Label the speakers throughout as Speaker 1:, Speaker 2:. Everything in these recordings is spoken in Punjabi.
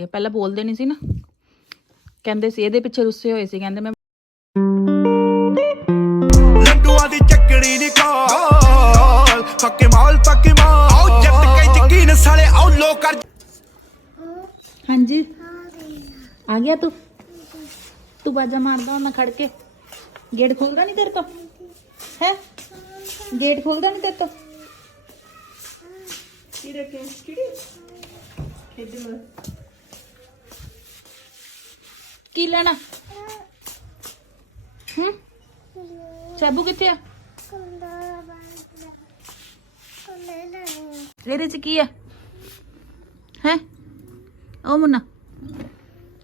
Speaker 1: ਹੈ। ਪਹਿਲਾਂ ਬੋਲਦੇ ਨਹੀਂ ਸੀ ਨਾ। ਕਹਿੰਦੇ ਸੀ ਇਹਦੇ ਪਿੱਛੇ ਰੁੱਸੇ ਹੋਏ ਸੀ। ਕਹਿੰਦੇ ਮੈਂ
Speaker 2: ਲੱਡੂਆਂ ਦੀ ਚੱਕੜੀ ਨੀ ਕੋਲ ਫੱਕੇ ਮਾਲ ਫੱਕੇ ਮਾਲ। ਆਓ ਜੱਟ ਕੇ ਯਕੀਨ ਸਾਲੇ ਆਓ ਲੋ ਕਰ
Speaker 1: ਹਾਂਜੀ। ਆ ਗਿਆ ਤੂੰ। ਤੂੰ ਬਾਜਾ ਮਾਰਦਾ ਹੁੰਦਾ ਖੜ ਕੇ। ਗੇਟ ਖੋਲਦਾ ਨਹੀਂ ਤੇਰੇ ਤੋਂ। ਹੈ? ਗੇਟ ਖੋਲਦਾ ਨਹੀਂ ਤੇਰੇ ਤੋਂ। ਕੀ ਰੱਖੇ ਕਿਹੜੀ? ਖੇਡ ਲੋ ਕੀ ਲੈਣਾ? ਹੂੰ? ਸਾਬੂ ਕਿੱਥੇ ਆ? ਇਹਦੇ ਚ ਕੀ ਆ? ਹੈ? ਉਹ ਮੁੰਨਾ।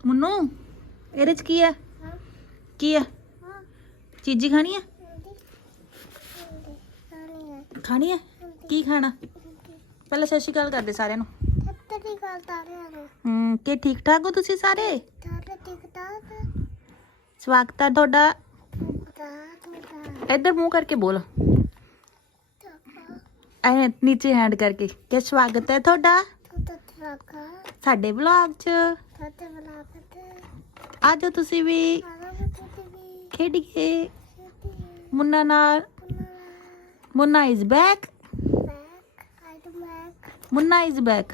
Speaker 1: ਮੁੰਨੂ ਇਹਦੇ ਚ ਕੀ ਆ? ਕੀ ਆ? ਚੀਜ਼ੀ ਖਾਣੀ ਆ? ਖਾਣੀ ਆ? ਕੀ ਖਾਣਾ? ਪਹਿਲਾਂ ਸਤਿ ਸ਼੍ਰੀ ਅਕਾਲ ਕਰਦੇ ਸਾਰਿਆਂ ਨੂੰ। ਹੂੰ ਕੀ ਠੀਕ ਠਾਕ ਹੋ ਤੁਸੀਂ ਸਾਰੇ ਸਵਾਗਤ ਹੈ ਤੁਹਾਡਾ ਇੱਧਰ ਮੂੰਹ ਕਰਕੇ ਬੋਲ ਐ ਨੀਚੇ ਹੈਂਡ ਕਰਕੇ ਕਿ ਸਵਾਗਤ ਹੈ ਤੁਹਾਡਾ ਸਾਡੇ ਵਲੌਗ 'ਚ ਆਜੋ ਤੁਸੀਂ ਵੀ ਖੇਡੀਏ ਮੁੰਨਾ ਨਾਲ Munna is back Munna is back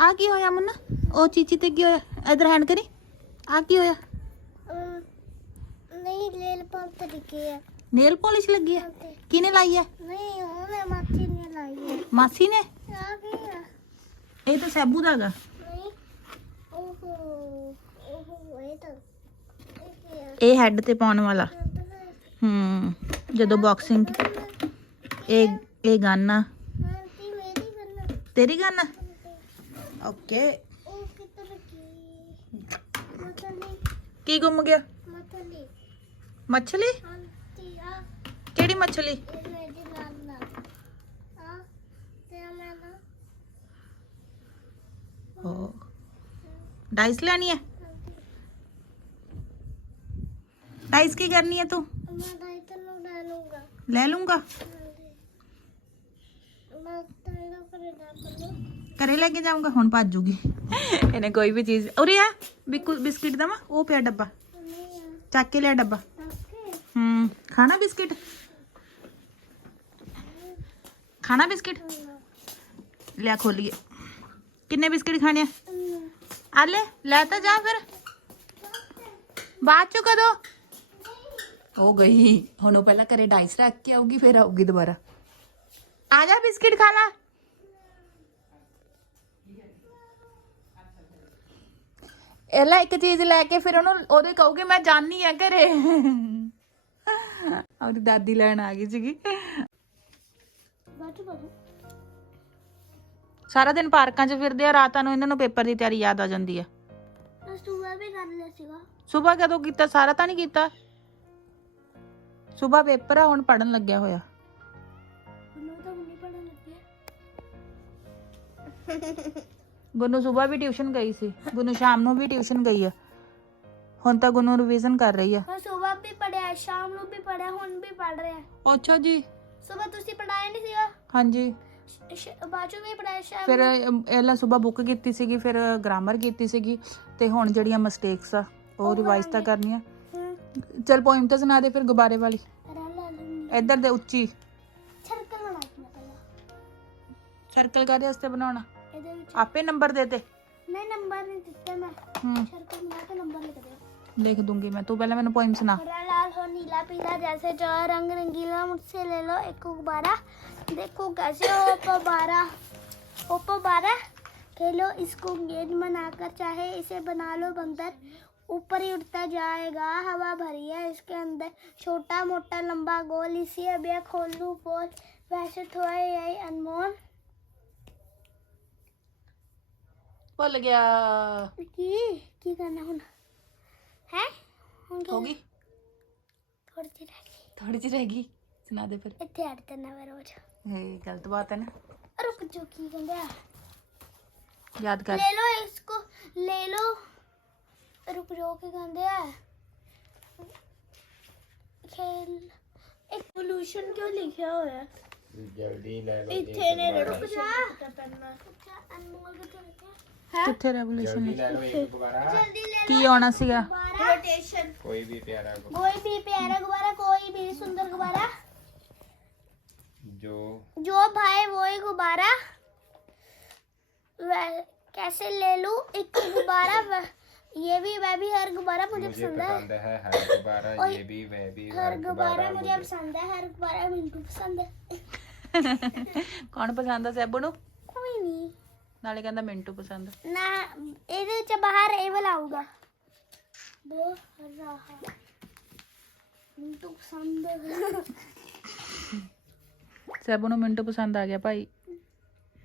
Speaker 1: ਆ ਕੀ ਹੋਇਆ ਮੁੰਨਾ ਉਹ ਚੀਚੀ ਤੇ ਕੀ ਹੋਇਆ ਇਧਰ ਹੈਂਡ ਕਰੀ ਆ ਕੀ ਹੋਇਆ?
Speaker 3: ਨਹੀਂ ਲੇਲ ਪਾਲ ਤਰੀਕੇ ਆ।
Speaker 1: ਨੇਲ ਪਾਲਿਸ਼ ਲੱਗੀ ਹੈ ਕਿਹਨੇ ਲਾਈ ਹੈ
Speaker 3: ਨਹੀਂ ਉਹਨੇ ਮਾਚੀ ਨੇ ਲਾਈ ਹੈ
Speaker 1: ਮਾਸੀ ਨੇ?
Speaker 3: ਆ ਗਈ ਆ?
Speaker 1: ਇਹ ਤਾਂ ਸੈਬੂ ਦਾ ਹੈਗਾ।
Speaker 3: ਨਹੀਂ ਓਹੋ ਓਹੋ ਇਹ ਤਾਂ ਇਹ ਕੀ ਆ?
Speaker 1: ਇਹ ਹੈੱਡ ਤੇ ਪਾਉਣ ਵਾਲਾ। ਹੂੰ ਜਦੋਂ ਬਾਕਸਿੰਗ ਇਹ ਇਹ ਗਾਨਾ।
Speaker 3: ਆਂਟੀ ਮੇਰੀ ਬੰਨਾ
Speaker 1: ਤੇਰੀ ਗਾਨਾ? ਓਕੇ
Speaker 3: ਉਹ ਕਿੱਧਰ ਗਈ ਮਤਲੀ
Speaker 1: ਕੀ ਗੁੰਮ ਗਿਆ?
Speaker 3: ਮਤਲੀ
Speaker 1: ਮੱਛਲੀ?
Speaker 3: ਆਂਟੀ ਆ
Speaker 1: ਕਿਹੜੀ ਮੱਛਲੀ?
Speaker 3: ਇਹ ਮੇਰੀ ਨਾਨਾ ਆ ਤੇ ਮੈਂ ਨਾ
Speaker 1: ਓ। ਡਾਈਸ ਲੈਣੀ ਹੈ ਡਾਈਸ ਕੀ ਕਰਨੀ ਹੈ ਤੂੰ?
Speaker 3: ਮੈਂ ਦਾਈ ਤੈਨੂੰ ਲੈ ਲੂੰਗਾ
Speaker 1: ਲੈ ਲੂੰਗਾ
Speaker 3: ਮੈਂ ਤੇਰਾ ਕਰੇ ਨਾ ਤੈਨੂੰ
Speaker 1: ਘਰੇ ਲੈ ਕੇ ਜਾਊਂਗਾ ਹੁਣ ਭੱਜ ਜੂਗੀ ਇਹਨੇ ਕੋਈ ਵੀ ਚੀਜ਼ ਉਰੇ ਆ ਬਿਕੂ ਬਿਸਕਿਟ ਦਵਾ ਉਹ ਪਿਆ ਡੱਬਾ
Speaker 3: ਨਹੀਂ ਆ
Speaker 1: ਚੱਕ ਕੇ ਲਿਆ ਡੱਬਾ
Speaker 3: ਓਕੇ
Speaker 1: ਹੂੰ ਖਾਣਾ ਬਿਸਕਿਟ ਖਾਣਾ ਬਿਸਕਿਟ ਲਿਆ ਖੋਲੀਏ ਕਿੰਨੇ ਬਿਸਕਿਟ ਖਾਣੇ ਆ ਆ ਲੈ ਲੈ ਤਾਂ ਜਾ ਫਿਰ ਬਾਅਦ ਚ ਕਦੋਂ ਹੋ ਗਈ ਹੁਣ ਉਹ ਪਹਿਲਾਂ ਘਰੇ ਡਾਈਸ ਰੱਖ ਕੇ ਆਊਗੀ ਫਿਰ ਆਊਗੀ ਦੁਬਾਰਾ ਆ ਜਾ ਬਿਸਕਿਟ ਖਾ ਲਾ ਇਹਲਾ ਇੱਕ ਚੀਜ਼ ਲੈ ਕੇ ਫਿਰ ਉਹਨੂੰ ਉਹਦੇ ਕਹੂਗੀ ਮੈਂ ਜਾਣੀ ਆ ਘਰੇ। ਉਹਦੀ ਦਾਦੀ ਲੈਣ ਆ ਗਈ ਸੀਗੀ। ਸਾਰਾ ਦਿਨ ਪਾਰਕਾਂ 'ਚ ਫਿਰਦੇ ਆ ਰਾਤਾਂ ਨੂੰ ਇਹਨਾਂ ਨੂੰ ਪੇਪਰ ਦੀ ਤਿਆਰੀ ਯਾਦ ਆ ਜਾਂਦੀ ਆ।
Speaker 3: ਸੁਬਹ ਵੀ ਕਰ ਲਿਆ ਸੀਗਾ।
Speaker 1: ਸਵੇਰ ਕਦੋਂ ਕੀਤਾ? ਸਾਰਾ ਤਾਂ ਨਹੀਂ ਕੀਤਾ? ਸਵੇਰ ਪੇਪਰ ਆ ਹੁਣ ਪੜਨ ਲੱਗਿਆ ਹੋਇਆ।
Speaker 3: ਮੈਨੂੰ ਤਾਂ ਹੁਣੇ ਪੜਨ ਲੱਗੀ
Speaker 1: ਗੁੰਨੂ ਸਵੇਰ ਵੀ ਟਿਊਸ਼ਨ ਗਈ ਸੀ ਗੁੰਨੂ ਸ਼ਾਮ ਨੂੰ ਵੀ ਟਿਊਸ਼ਨ ਗਈ ਆ। ਹੁਣ ਤਾਂ ਗੁੰਨੂ ਰਿਵੀਜ਼ਨ ਕਰ ਰਹੀ ਆ।
Speaker 3: ਮੈਂ ਸੁਬਹ ਵੀ ਪੜਿਆ ਸ਼ਾਮ ਨੂੰ ਵੀ ਪੜਿਆ ਹੁਣ ਵੀ ਪੜ ਰਿਹਾ।
Speaker 1: ਅੱਛਾ ਜੀ।
Speaker 3: ਸੁਬਹ ਤੁਸੀਂ ਪੜਾਇਆ ਨਹੀਂ ਸੀਗਾ?
Speaker 1: ਹਾਂਜੀ।
Speaker 3: ਚੋਂ ਵੀ ਪੜਾਇਆ ਸ਼ਾਮ
Speaker 1: ਫਿਰ? ਅਮ, ਇਹਲਾ ਸਵੇਰ ਬੁੱਕ ਕੀਤੀ ਸੀਗੀ ਫਿਰ ਗ੍ਰਾਮਰ ਕੀਤੀ ਸੀਗੀ ਤੇ ਹੁਣ ਜਿਹੜੀਆਂ ਮਿਸਟੇਕਸ ਆ ਉਹ ਰਿਵਾਈਜ਼ ਤਾਂ ਕਰਨੀਆਂ।
Speaker 3: ਹਮ,
Speaker 1: ਚਲ ਪੋਇਮ ਤਾਂ ਸੁਣਾ ਦੇ ਫਿਰ ਗੁਬਾਰੇ ਵਾਲੀ।
Speaker 3: ਰਾ ਲਾ ਲੂੰਗੀ
Speaker 1: ਇੱਧਰ ਦੇ ਉੱਚੀ।
Speaker 3: ਸਰਕਲ ਬਣਾ ਕੇ ਪਹਿਲਾਂ।
Speaker 1: ਸਰਕਲ ਕਾਦੇ ਵਾਸਤੇ ਬਣਾਉਣਾ?
Speaker 3: आपे नंबर
Speaker 1: दे दे। नहीं नंबर
Speaker 3: नहीं देता मैं हम्म। अक्षर
Speaker 1: को
Speaker 3: मिला के तो नंबर लिख दे
Speaker 1: लिख दूँगी मैं तू पहले मैंने पोइम सुना।
Speaker 3: हरा लाल हो नीला पीला जैसे जो रंग रंगीला मुझसे ले लो एक गुब्बारा। देखो कैसे हो पबारा ओप्पो बारह खेलो इसको गेंद बनाकर चाहे इसे बना लो बंदर। ऊपर ही उठता जाएगा हवा भरी है इसके अंदर। छोटा मोटा लंबा गोल इसी अभी खोल लू बोल। वैसे तो थोड़ा यही अनमोल।
Speaker 1: भूल गया
Speaker 3: की की करना हुन है हुन क्या
Speaker 1: होगी
Speaker 3: थोड़ी सी रह गई
Speaker 1: थोड़ी सी रहेगी सुना दे फिर
Speaker 3: ਇੱਥੇ ਐਡ ਕਰਨਾ ਵੇ ਰੋਜ਼
Speaker 1: ये गलत बात है ना
Speaker 3: रुक जो की कहंदे आ
Speaker 1: याद कर
Speaker 3: ले लो इसको ले लो रुक जो की कहंदे आ खेल एक पोल्यूशन क्यों लिखा हुआ है
Speaker 4: ਜਲਦੀ ਲੈ ਲਓ
Speaker 3: ਇੱਥੇ ਨੇ ਰੁਕ ਜਾ ਅੱਛਾ ਅਨਮੋਲ ਕਿੱਥੇ ਰੱਖਿਆ
Speaker 1: ਕਿੱਥੇ ਰੈਵੋਲੂਸ਼ਨ
Speaker 4: जल्दी ले लो एक दोबारा
Speaker 3: जल्दी ले
Speaker 1: ਕੀ ਆਉਣਾ ਸੀਗਾ
Speaker 3: रोटेशन
Speaker 4: कोई भी प्यारा को
Speaker 3: कोई भी प्यारा गुब्बारा कोई भी सुंदर गुब्बारा
Speaker 4: जो
Speaker 3: जो भाई वो ही गुब्बारा वह- कैसे ले लूं एक गुब्बारा वह- ये भी वह भी हर गुब्बारा मुझे
Speaker 4: मुझे
Speaker 3: पसंद है
Speaker 4: पसंद है हर गुब्बारा
Speaker 3: और
Speaker 4: ये भी वह भी
Speaker 3: हर गुब्बारा मुझे
Speaker 4: मुझे
Speaker 3: पसंद है हर गुब्बारा मिंटू पसंद है
Speaker 1: ਕੌਣ ਪਸੰਦ ਆ ਸੈਬੂ ਨੂੰ?
Speaker 3: ਕੋਈ ਨਹੀਂ।
Speaker 1: ਨਾਲੇ ਕਹਿੰਦਾ ਮਿੰਟੂ ਪਸੰਦ।
Speaker 3: ਨਾ ਇਹਦੇ ਵਿੱਚ ਬਾਹਰ ਇਹ ਵਾਲਾ ਆਊਗਾ। ਬੋ ਰਹਾ ਮਿੰਟੂ ਪਸੰਦ।
Speaker 1: ਸੈਬੂ ਨੂੰ ਮਿੰਟੂ ਪਸੰਦ ਆ ਗਿਆ ਭਾਈ।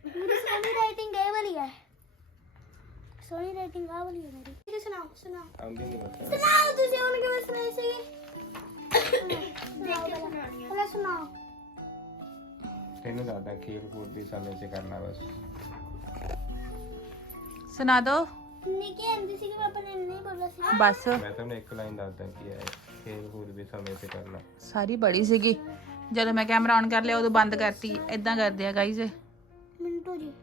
Speaker 3: ਮੇਰੀ ਸੋਹਣੀ ਰਾਈਟਿੰਗ ਇਹ ਵਾਲੀ ਹੈ। ਸੋਹਣੀ ਰਾਈਟਿੰਗ ਆ ਵਾਲੀ ਹੈ ਮੇਰੀ। ਤੁਸੀਂ ਸੁਣਾਓ ਸੁਣਾਓ।
Speaker 4: ਆਉਂਦੀ ਨਹੀਂ ਬੱਚਾ
Speaker 3: ਸੁਣਾਓ ਤੁਸੀਂ ਉਹਨਾਂ ਕਿਵੇਂ ਸੁਣਾਈ ਸੀਗੀ? ਦੇਖ ਕੇ ਸੁਣਾਉਣੀ ਹੈ ਪਹਿਲਾਂ ਸੁਣਾਓ।
Speaker 4: ਤੈਨੂੰ ਦੱਸਦਾ ਖੇਲ ਕੂਦ ਦੀ ਸਮੇਂ 'ਚ ਕਰਨਾ ਬਸ।
Speaker 1: ਸੁਣਾ ਦਿਓ
Speaker 3: ਨਿੱਕੀ ਹੁੰਦੀ ਸੀ ਕਿ ਪਾਪਾ ਨੇ ਨਹੀਂ ਬੋਲਿਆ ਸੀ।
Speaker 1: ਬਸ।
Speaker 4: ਮੈਂ ਤੁਹਾਨੂੰ ਇੱਕ ਲਾਈਨ ਦੱਸਦਾ ਕੀ ਹੈ ਖੇਲ ਕੂਦ ਵੀ ਸਮੇਂ 'ਚ ਕਰਨਾ।
Speaker 1: ਸਾਰੀ ਬੜੀ ਸੀਗੀ। ਜਦੋਂ ਮੈਂ ਕੈਮਰਾ ਆਨ ਕਰ ਲਿਆ ਉਦੋਂ ਬੰਦ ਕਰਤੀ। ਇਦਾਂ ਕਰਦੇ ਆ ਗਾਈਜ਼
Speaker 3: ਮਿੰਟੂ ਜੀ।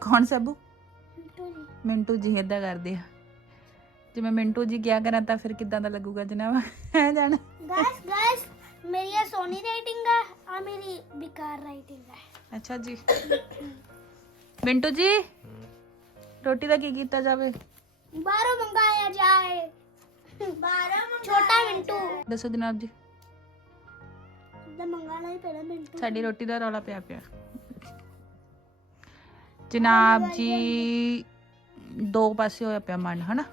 Speaker 1: ਕੌਣ ਸਬੂ
Speaker 3: ਮਿੰਟੂ ਜੀ।
Speaker 1: ਮਿੰਟੂ ਜੀ ਇਦਾਂ ਕਰਦੇ ਆ। ਜੇ ਮੈਂ ਮਿੰਟੂ ਜੀ ਕਿਆ ਕਰਾਂ ਤਾਂ ਫਿਰ ਕਿਦਾਂ ਦਾ ਲੱਗੂਗਾ ਜਨਾਬ? ਐ ਜਾਣਾ।
Speaker 3: ਗਾਇਸ ਗਾਇਸ ਮੇਰੀ ਇਹ ਸੋਨੀ ਰਾਈਟਿੰਗ ਹੈ ਆ ਮੇਰੀ ਬਿਕਾਰ ਰਾਈਟਿੰਗ ਹੈ
Speaker 1: ਅੱਛਾ ਜੀ। ਮਿੰਟੂ ਜੀ ਰੋਟੀ ਦਾ ਕੀ ਕੀਤਾ ਜਾਵੇ?
Speaker 3: ਬਾਹਰੋਂ ਮੰਗਾਇਆ ਜਾਏ। ਬਾਹਰੋਂ ਛੋਟਾ ਮਿੰਟੂ।
Speaker 1: ਦੱਸੋ ਜਨਾਬ ਜੀ।
Speaker 3: ਦਾ ਮੰਗਾਣਾ ਹੀ ਪੈਣਾ ਮਿੰਟੂ।
Speaker 1: ਸਾਡੀ ਰੋਟੀ ਦਾ ਰੌਲਾ ਪਿਆ ਪਿਆ। ਜਨਾਬ ਜੀ ਦੋ ਪਾਸੇ ਹੋਇਆ ਪਿਆ ਮਨ ਹਨਾ?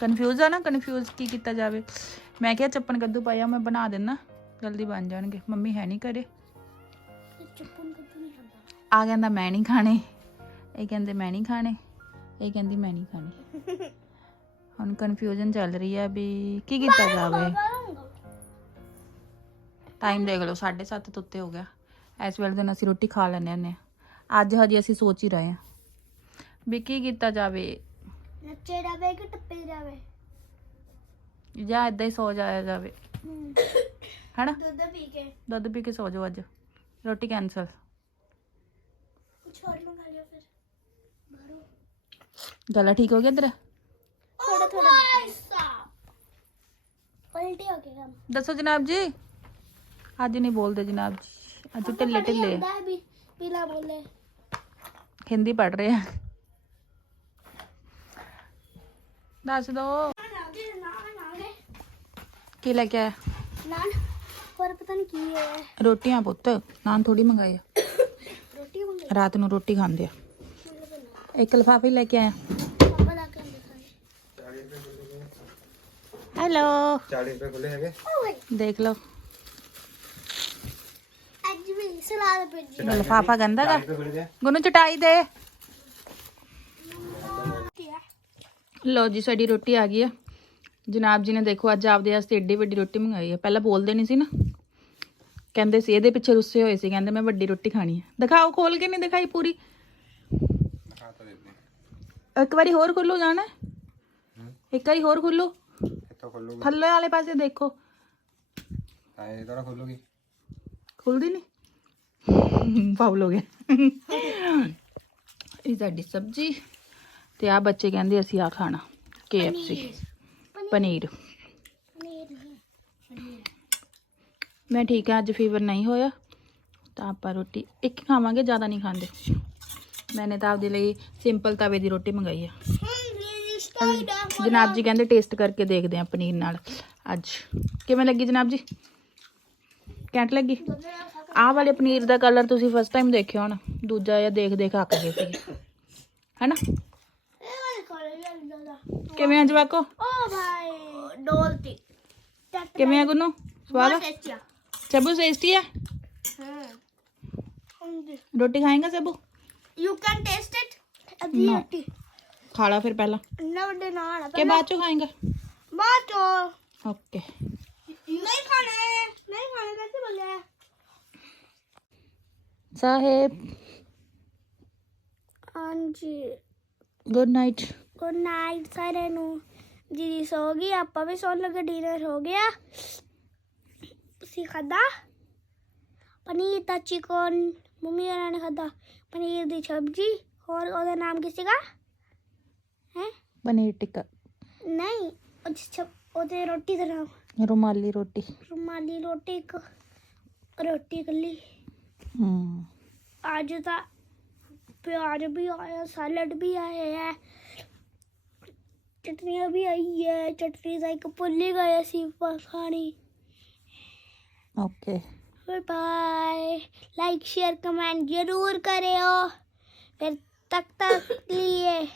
Speaker 1: ਕਨਫਿਊਜ਼ ਆ ਨਾ ਕਨਫਿਊਜ਼ ਕੀ ਕੀਤਾ ਜਾਵੇ? ਮੈਂ ਕਿਹਾ ਚੱਪਣ ਕੱਦੂ ਪਾਇਆ ਮੈਂ ਬਣਾ ਦੇਣਾ ਜਲਦੀ ਬਣ ਜਾਣਗੇ। ਮੰਮੀ ਹੈ ਨਹੀਂ ਘਰੇ? ਆ ਕਹਿੰਦਾ ਮੈਂ ਨਹੀਂ ਖਾਣੇ। ਇਹ ਕਹਿੰਦੇ ਮੈਂ ਨਹੀਂ ਖਾਣੇ। ਇਹ ਕਹਿੰਦੀ ਮੈਂ ਨਹੀਂ ਖਾਣੇ। ਹੁਣ ਕਨਫਿਊਜ਼ਨ ਚੱਲ ਰਹੀ ਹੈ ਵੀ ਕੀ ਕੀਤਾ ਜਾਵੇ। ਟਾਈਮ ਦੇਖ ਲਓ 7:30 ਤੋਂ ਉੱਤੇ ਹੋ ਗਿਆ। ਇਸ ਵੇਲੇ ਦਿਨ ਅਸੀਂ ਰੋਟੀ ਖਾ ਲੈਂਦੇ ਹੁੰਦੇ ਹਾਂ। ਅੱਜ ਹਜੇ ਅਸੀਂ ਸੋਚ ਹੀ ਰਹੇ ਹਾਂ ਵੀ ਕੀ ਕੀਤਾ ਜਾਵੇ।
Speaker 3: ਨੱਚੇ ਜਾਵੇ ਕਿ ਟੱਪੇ ਜਾਵੇ?
Speaker 1: ਜਾਂ ਇਦਾਂ ਹੀ ਸੋ ਜਾਇਆ ਜਾਵੇ। ਹੈਨਾ
Speaker 3: ਦੁੱਧ ਪੀ ਕੇ
Speaker 1: ਦੁੱਧ ਪੀ ਕੇ ਸੋ ਜਾਓ ਅੱਜ ਰੋਟੀ ਕੈਂਸਲ
Speaker 3: ਕੁਛ ਹੋਰ ਮੰਗਾ ਲਿਓ ਫਿਰ ਬਾਹਰੋਂ
Speaker 1: ਗਲਾ ਠੀਕ ਹੋ ਗਿਆ ਤੇਰਾ
Speaker 3: ਥੋੜਾ ਥੋੜਾ ਪਲਟੀ ਹੋ ਗਿਆ ਕੰਮ
Speaker 1: ਦੱਸੋ ਜਨਾਬ ਜੀ ਅੱਜ ਨਹੀਂ ਬੋਲਦੇ ਜਨਾਬ ਜੀ ਅੱਜ ਢਿੱਲੇ ਢਿੱਲੇ
Speaker 3: ਹੁੰਦਾ ਹੈ ਵੀ ਪੀਲਾ ਬੋਲੇ
Speaker 1: ਹਿੰਦੀ ਪੜ ਰਹੇ ਆ ਦੱਸ ਦੋ
Speaker 3: ਨਾਨ ਆ ਗਏ ਨਾਨ ਆ ਗਏ
Speaker 1: ਕੀ ਲੈ ਕੇ ਆਇਆ
Speaker 3: ਨਾਨ ਪਰ ਪਤਾ ਨਹੀਂ ਕੀ ਹੋਇਆ?
Speaker 1: ਰੋਟੀਆਂ ਪੁੱਤ ਨਾਨ ਥੋੜੀ ਮੰਗਾਈ ਆ।
Speaker 3: ਰੋਟੀ ਹੁੰਦੀ
Speaker 1: ਰਾਤ ਨੂੰ ਰੋਟੀ ਖਾਂਦੇ ਆ। ਇੱਕ ਲਫਾਫੇ ਲੈ ਕੇ ਆਇਆ।
Speaker 3: ਪਾਪਾ ਲਾ ਕੇ ਦਿਖਾਈ
Speaker 1: ਹੈਲੋ।
Speaker 4: 40 ਰੁਪਏ ਖੁੱਲੇ ਹੈਗੇ।
Speaker 3: ਓਏ।
Speaker 1: ਦੇਖ ਲਓ।
Speaker 3: ਅੱਜ ਵੀ ਸਲਾਦ ਭੇਜੀ।
Speaker 1: ਲਫਾਫਾ ਗੰਦਾ ਗਾ।
Speaker 4: ਰੁਪਏ ਖੁੱਲੇ ਦੇ
Speaker 1: ਗੁਨੂੰ ਚਟਾਈ ਦੇ।
Speaker 3: ਕੀ ਆ।
Speaker 1: ਲਓ ਜੀ ਸਾਡੀ ਰੋਟੀ ਆ ਗਈ ਆ। ਜਨਾਬ ਜੀ ਨੇ ਦੇਖੋ ਅੱਜ ਆਪਦੇ ਵਾਸਤੇ ਏਡੀ ਵੱਡੀ ਰੋਟੀ ਮੰਗਾਈ ਆ। ਪਹਿਲਾਂ ਬੋਲਦੇ ਨਹੀਂ ਸੀ ਨਾ। ਕਹਿੰਦੇ ਸੀ ਇਹਦੇ ਪਿੱਛੇ ਰੁੱਸੇ ਹੋਏ ਸੀ ਕਹਿੰਦੇ ਮੈਂ ਵੱਡੀ ਰੋਟੀ ਖਾਣੀ ਹੈ। ਦਿਖਾਓ ਖੋਲ ਕੇ ਨਹੀਂ ਦਿਖਾਈ ਪੂਰੀ? ਇੱਕ ਵਾਰੀ ਹੋਰ ਖੋਲੋ ਜਾਣਾ ਇੱਕ ਵਾਰੀ ਹੋਰ ਖੋਲੋ ਥੱਲੇ ਵਾਲੇ ਪਾਸੇ ਦੇਖੋ। ਖੁੱਲਦੀ ਨਹੀਂ? ਫਾਉਲ ਹੋ ਇਹ ਸਾਡੀ ਸਬਜ਼ੀ ਤੇ ਆ ਬੱਚੇ ਕਹਿੰਦੇ ਅਸੀਂ ਆ ਖਾਣਾ KFC ਪਨੀਰ। ਮੈਂ ਠੀਕ ਹਾਂ ਅੱਜ ਫੀਵਰ ਨਹੀਂ ਹੋਇਆ। ਤਾਂ ਆਪਾਂ ਰੋਟੀ ਇੱਕ ਖਾਵਾਂਗੇ ਜ਼ਿਆਦਾ ਨਹੀਂ ਖਾਂਦੇ। ਮੈਨੇ ਤਾਂ ਆਪਦੇ ਲਈ ਸਿੰਪਲ ਤਵੇ ਦੀ ਰੋਟੀ ਮੰਗਾਈ ਆ। ਜਨਾਬ ਜੀ ਕਹਿੰਦੇ ਟੇਸਟ ਕਰਕੇ ਦੇਖਦੇ ਆ ਪਨੀਰ ਨਾਲ। ਅੱਜ ਕਿਵੇਂ ਲੱਗੀ ਜਨਾਬ ਜੀ? ਕੈਂਟ ਲੱਗੀ? ਆਹ ਵਾਲੇ ਪਨੀਰ ਦਾ ਕਲਰ ਤੁਸੀਂ ਫਸਟ ਟਾਈਮ ਦੇਖਿਆ ਹੋਣਾ। ਦੂਜਾ ਜਾਂ ਦੇਖ ਦੇਖ ਅੱਕ ਗਏ ਸੀਗੇ। ਹੈਨਾ? ਕਿਵੇਂ ਆ ਜਵਾਕੋ?
Speaker 3: ਓ ਭਾਈ ਡੋਲਤੀ।
Speaker 1: ਕਿਵੇਂ ਆ ਗੁੰਨੂ? ਸਵਾਦ ਆ।
Speaker 3: ਟੇਸਟੀਆ
Speaker 1: ਸਬੂ ਟੇਸਟੀ ਆ
Speaker 3: ਹਾਂ ਹਾਂਜੀ
Speaker 1: ਰੋਟੀ ਖਾਏਗਾ ਸਬੂ
Speaker 3: ਯੂ ਕੈਨ ਟੇਸਟ ਇਟ ਅਜੀ
Speaker 1: No.
Speaker 3: ਰੋਟੀ
Speaker 1: ਖਾ ਲਾ ਫਿਰ ਪਹਿਲਾਂ
Speaker 3: ਇੰਨਾ ਵੱਡੇ ਨਾਲ ਆ
Speaker 1: ਕਿ ਬਾਅਦ ਚੋਂ ਖਾਏਗਾ
Speaker 3: ਬਾਅਦ ਚੋ
Speaker 1: ਓਕੇ
Speaker 3: ਨਹੀਂ ਖਾਣੇ ਨਹੀਂ ਖਾਣੇ कैसे बोले
Speaker 1: ਸਾਹਿਬ
Speaker 3: ਹਾਂਜੀ
Speaker 1: ਗੁੱਡ ਨਾਈਟ
Speaker 3: ਗੁੱਡ ਨਾਈਟ ਸਾਰਿਆਂ ਨੂੰ ਦੀਦੀ ਸੋ ਗਈ ਆਪਾਂ ਵੀ ਸੌਣ ਲੱਗੇ ਡਿਨਰ ਹੋ ਗਿਆ ਤੁਸੀਂ ਖਾਦਾ ਪਨੀਰ ਦਾ ਚਿਕਨ ਮੰਮੀ ਹੋਰਾਂ ਨੇ ਖਾਦਾ ਪਨੀਰ ਦੀ ਸਬਜ਼ੀ ਹੋਰ ਉਹਦਾ ਨਾਮ ਕੀ ਸੀਗਾ
Speaker 1: ਪਨੀਰ ਟਿੱਕਾ
Speaker 3: ਨਹੀਂ ਉਹ ਉਹਦੇ ਰੋਟੀ ਦਾ ਨਾਮ
Speaker 1: ਰੁਮਾਲੀ ਰੋਟੀ
Speaker 3: ਰੁਮਾਲੀ ਰੋਟੀ ਇੱਕ ਰੋਟੀ ਇਕੱਲੀ
Speaker 1: ਹੂੰ
Speaker 3: ਅੱਜ ਤਾਂ ਪਿਆਜ਼ ਵੀ ਆਇਆ ਸੈਲਡ ਵੀ ਆਇਆ ਹੈ ਚਟਨੀਆਂ ਵੀ ਆਈ ਹੈ ਚਟਨੀ ਦਾ ਇੱਕ ਭੁੱਲ ਹੀ ਗਏ ਸੀ ਆਪਾਂ ਖਾਣੀ
Speaker 1: okay
Speaker 3: bye bye like share comment ਜ਼ਰੂਰ ਕਰਿਓ ਫਿਰ ਤੱਕ ਤੱਕ ਲਈ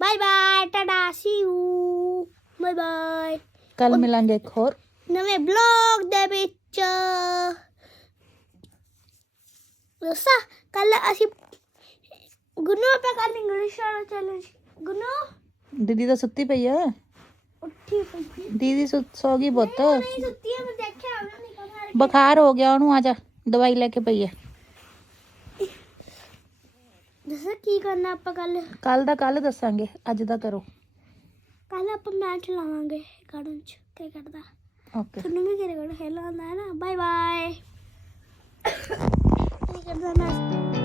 Speaker 3: bye bye tata see you bye bye
Speaker 1: ਕੱਲ ਮਿਲਾਂਗੇ ਇੱਕ ਹੋਰ
Speaker 3: ਨਵੇਂ ਬਲੌਗ ਦੇ ਵਿੱਚ ਦੋਸਤਾ ਕੱਲ ਅਸੀਂ ਗੁਨੂ ਆਪਾਂ ਕੱਲ ਇੰਗਲਿਸ਼ ਵਾਲਾ ਚੈਲੰਜ ਗੁਨੂ
Speaker 1: ਦੀਦੀ ਤਾਂ ਸੁੱਤੀ ਪਈ ਆ
Speaker 3: ਉੱਠੀ ਪਈ
Speaker 1: ਦੀਦੀ ਸੋ ਗਈ ਬਹੁਤ
Speaker 3: ਨਹੀਂ ਸੁੱਤੀ ਆ ਮੈਂ ਦੇਖਿਆ ਉਹਨਾਂ
Speaker 1: ਬੁਖਾਰ ਹੋ ਗਿਆ ਉਹਨੂੰ ਆਜਾ ਦਵਾਈ ਲੈ ਕੇ ਪਈ ਆ।
Speaker 3: ਦੱਸੋ ਕੀ ਕਰਨਾ ਆਪਾਂ ਕੱਲ?
Speaker 1: ਕੱਲ ਦਾ ਕੱਲ ਦੱਸਾਂਗੇ ਅੱਜ ਦਾ ਕਰੋ।
Speaker 3: ਕੱਲ ਆਪਾਂ ਮੈਚ ਲਾਵਾਂਗੇ ਗਾਰਡਨ ਚ ਕ੍ਰਿਕਟ ਦਾ।
Speaker 1: ਓਕੇ।
Speaker 3: ਤੁਹਾਨੂੰ ਵੀ ਕ੍ਰਿਕਟ ਖੇਲਣਾ ਆਉਂਦਾ ਨਾ? ਬਾਏ ਬਾਏ ਕ੍ਰਿਕਟ ਦਾ ਮੈਚ